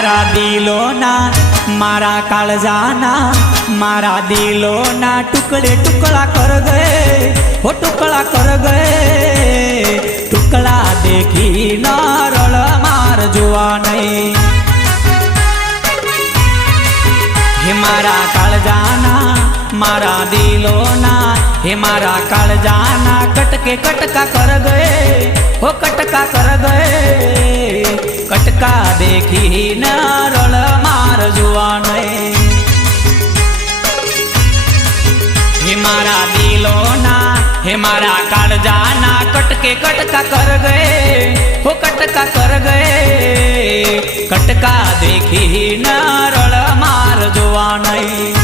મારા દિલોના મારા કાળજાના મારા દિલોના ટુકડે ટુકડા કર ગયે હો ટુકડા કર ગયે ટુકડા દેખી ન રળ માર જોવા નહીં હે મારા કાળજાના મારા દિલોના હે મારા કાળજાના કટકે કટકા કર ગયે હો કટકા કર ગયે કટકા દેખી ન રળ માર જોવા નહીં હે મારા દિલોના હે મારા કાળજાના કટકે કટકા કર ગયે હો કટકા કર ગયે કટકા દેખી ન રળ માર જોવા નહીં